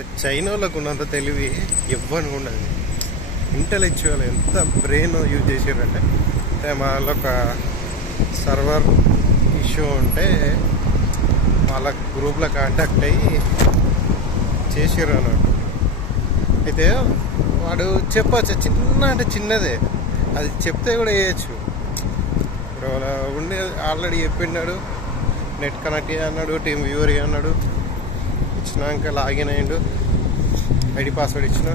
చైనాలోకి ఉన్నంత తెలివి ఇవ్వని ఉండదు. ఇంటలెక్చువల్ ఎంత బ్రెయిన్ యూజ్ చేసారంటే అంటే వాళ్ళ ఒక సర్వర్ ఇష్యూ ఉంటే వాళ్ళ గ్రూప్లో కాంటాక్ట్ అయ్యి చేసారు అన్నట్టు. అయితే వాడు చెప్పచ్చు చిన్న అంటే చిన్నదే. అది చెప్తే కూడా వేయచ్చు. ఇప్పుడు వాళ్ళ ఆల్రెడీ చెప్పిన్నాడు నెట్ కనెక్ట్ అన్నాడు టీమ్ వ్యూవర్ అన్నాడు. ఇచ్చినాక లాగిన్ అయ్యిండు. ఐడి పాస్వర్డ్ ఇచ్చిన.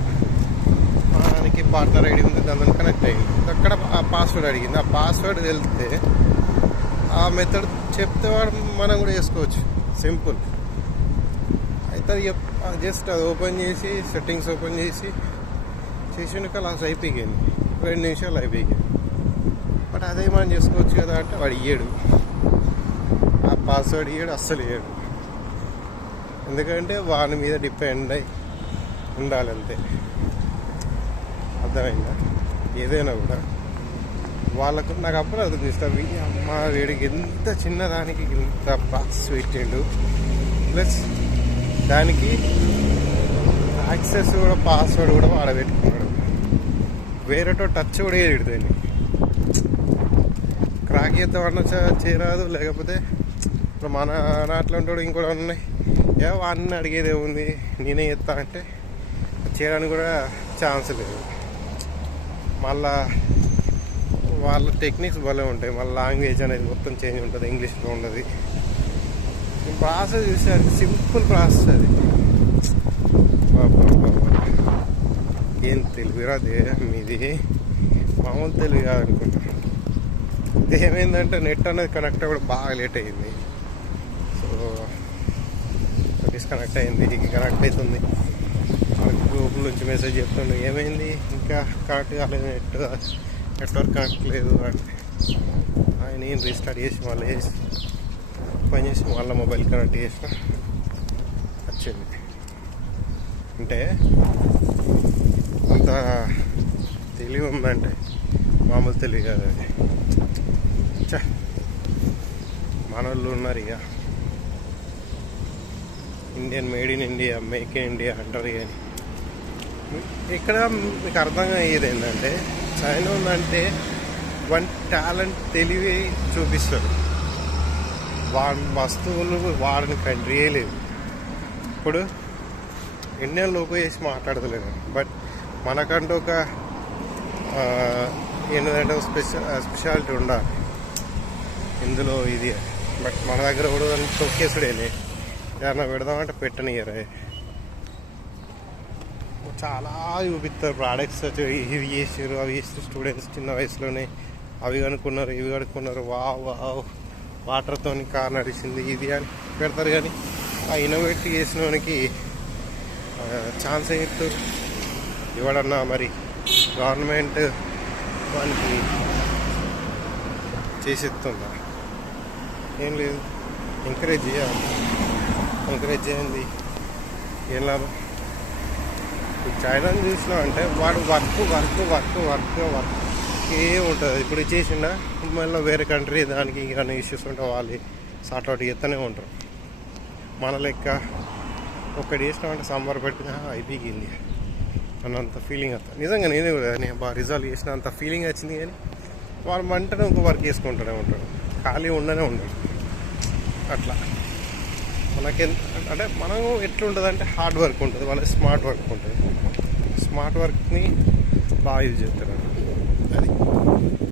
మనకి పార్ట్నర్ ఐడి ఉంది దాని కనెక్ట్ అయ్యింది అక్కడ ఆ పాస్వర్డ్ అడిగింది. ఆ పాస్వర్డ్ వెళ్తే ఆ మెథడ్ చెప్తే వాడు మనం కూడా చేసుకోవచ్చు. సింపుల్ అయితే అది జస్ట్ అది ఓపెన్ చేసి సెట్టింగ్స్ ఓపెన్ చేసి చేసినాక లాస్ట్ అయిపోయింది. రెండు నిమిషాలు అయిపోయింది. బట్ అదే మనం చేసుకోవచ్చు కదా అంటే వాడు ఇయ్యాడు. ఆ పాస్వర్డ్ ఇయ్యాడు అస్సలు ఇయ్యాడు. ఎందుకంటే వాని మీద డిపెండ్ అయి ఉండాలంతే. అర్థమైందా? ఏదైనా కూడా. వాళ్ళకు నాకు అప్పుడు అది ఇస్తాను మా వీడికి ఎంత చిన్నదానికి ఇంత బాక్స్ పెట్టిండు. ప్లస్ దానికి యాక్సెస్ కూడా పాస్వర్డ్ కూడా వాడబెట్టుకున్నాడు వేరేటో టచ్ కూడా ఏడుతుంది క్రాక్ చేద్దామన్నా చే- లేకపోతే ఇప్పుడు మన నాట్లో ఉంటాడు ఇంకోటి ఉన్నాయి? ఏ వాడిని అడిగేది ఏముంది? నేనే చేస్తా అంటే చేయడానికి కూడా ఛాన్స్ లేదు. మళ్ళా వాళ్ళ టెక్నిక్స్ భలే ఉంటాయి. మళ్ళీ లాంగ్వేజ్ అనేది మొత్తం చేంజ్ ఉంటుంది ఇంగ్లీష్లో ఉండదు. ప్రాసెస్ చూసాను సింపుల్ ప్రాసెస్ అది. ఏం తెలుగురా దే మీది మామూలు తెలుగు కాదనుకుంటా. ఇది ఏమైందంటే నెట్ అనేది కనెక్ట్ కూడా బాగా లేట్ అయింది. డిస్కనెక్ట్ అయింది కనెక్ట్ అవుతుంది వాళ్ళకి గ్రూప్ నుంచి మెసేజ్ చెప్తుండే ఏమైంది? ఇంకా కనెక్ట్ కాలేదు నెట్ నెట్వర్క్ కనెక్ట్ లేదు అంటే. ఆయన ఏం రీస్టార్ట్ చేసి మళ్ళీ చేసి పని చేసి మళ్ళీ మొబైల్ కనెక్ట్ చేసిన. వచ్చింది. అంటే అంత తెలివి ఉందంటే మామూలు తెలివి కాదు అది. మనోళ్ళు ఉన్నారు ఇక. Indian made in India make in India అంటారు కానీ ఇక్కడ మీకు అర్థం అయ్యేది ఏంటంటే చైనా ఉందంటే వన్ టాలెంట్ తెలివి చూపిస్తారు వాడి వస్తువులు వాడిని కంట్రీయే లేదు ఇప్పుడు ఇండియన్ లోకో చేసి మాట్లాడతలేను బట్ మనకంటూ ఒక ఏంటంటే స్పెషల్ స్పెషాలిటీ ఉండాలి. ఇందులో ఇది. బట్ మన దగ్గర కూడా తొక్కేసుడేనే ఏమన్నా పెడదామంటే పెట్టనియరే చాలా చూపిస్తారు ప్రోడక్ట్స్ ఇవి చేసారు అవి చేసి స్టూడెంట్స్ చిన్న వయసులోనే. అవి కనుక్కున్నారు ఇవి కనుక్కున్నారు. వా వా వాటర్తో కార్ నడిచింది ఇది అని పెడతారు కానీ ఆ ఇన్నోవేట్ చేసిన వానికి ఛాన్స్ ఇస్తారు. ఇవ్వడన్నా మరి గవర్నమెంట్ వానికి చేసిస్తుందా ఏం లేదు. ఎంకరేజ్ చేయాలి. ఎంకరేజ్ చేయండి. ఏం లాభం? ఇప్పుడు చూసినా అంటే వాడు work work work work work. ఏ ఉంటుంది? ఇప్పుడు చేసిన మళ్ళీ వేరే కంట్రీ దానికి కానీ ఇష్యూస్ ఉంటే వాళ్ళు సార్ట్అవుట్ చేస్తూనే ఉంటారు. మన లెక్క ఒకటి చేసినామంటే సాంబార్ పెట్టిన అయిపోయింది. అన్నంత ఫీలింగ్ వస్తుంది నిజంగా నేనే కూడా నేను బాగా రిజాల్వ్ చేసిన అంత ఫీలింగ్ వచ్చింది కానీ వాళ్ళు మంటనే ఇంకో వర్క్ చేసుకుంటూనే ఉంటాడు. ఖాళీ ఉండనే ఉండడు. అట్లా. మనకి అంటే మనం ఎట్లుంటుంది అంటే హార్డ్ వర్క్ ఉంటుంది వాళ్ళకి స్మార్ట్ వర్క్ ఉంటుంది. స్మార్ట్ వర్క్ని బాగా యూజ్ చేస్తారు. అది.